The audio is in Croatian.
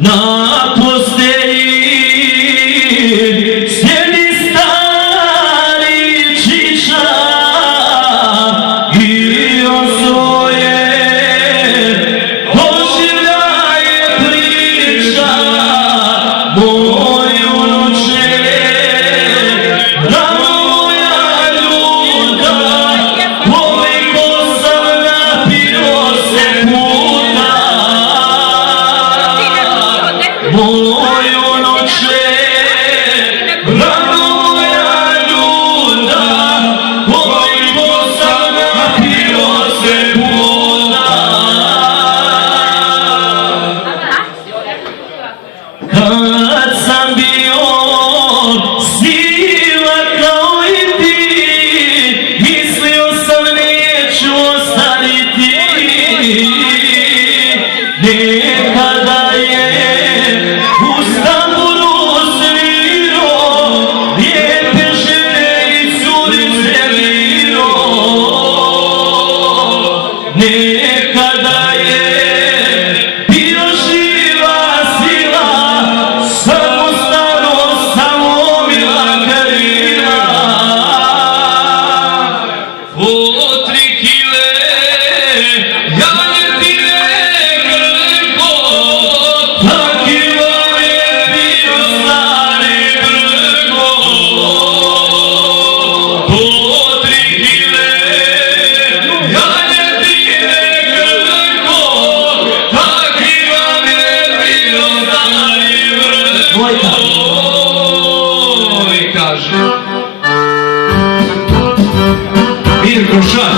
na postelji sjedi stari čiča i on svoje doživljaje priča. Moj unuče, rano moja ljuda, koliko sam napio se puta. Moj unuče, rano moja ljuda, koliko sam napio se puta. Kad sam bio siva kao i ti, mislio sam neću ostaviti. Nekada je u Stambulu svirao, lijepe žene i curice viro. Nekada je bio živa sila, samo staro, samo mila krila. O 3 kile janjetine grko, taki vam je bio stari Brko. O 3 kile janjetine grko, taki vam je bio stari Brko. Oj, kaže Mirko Šak.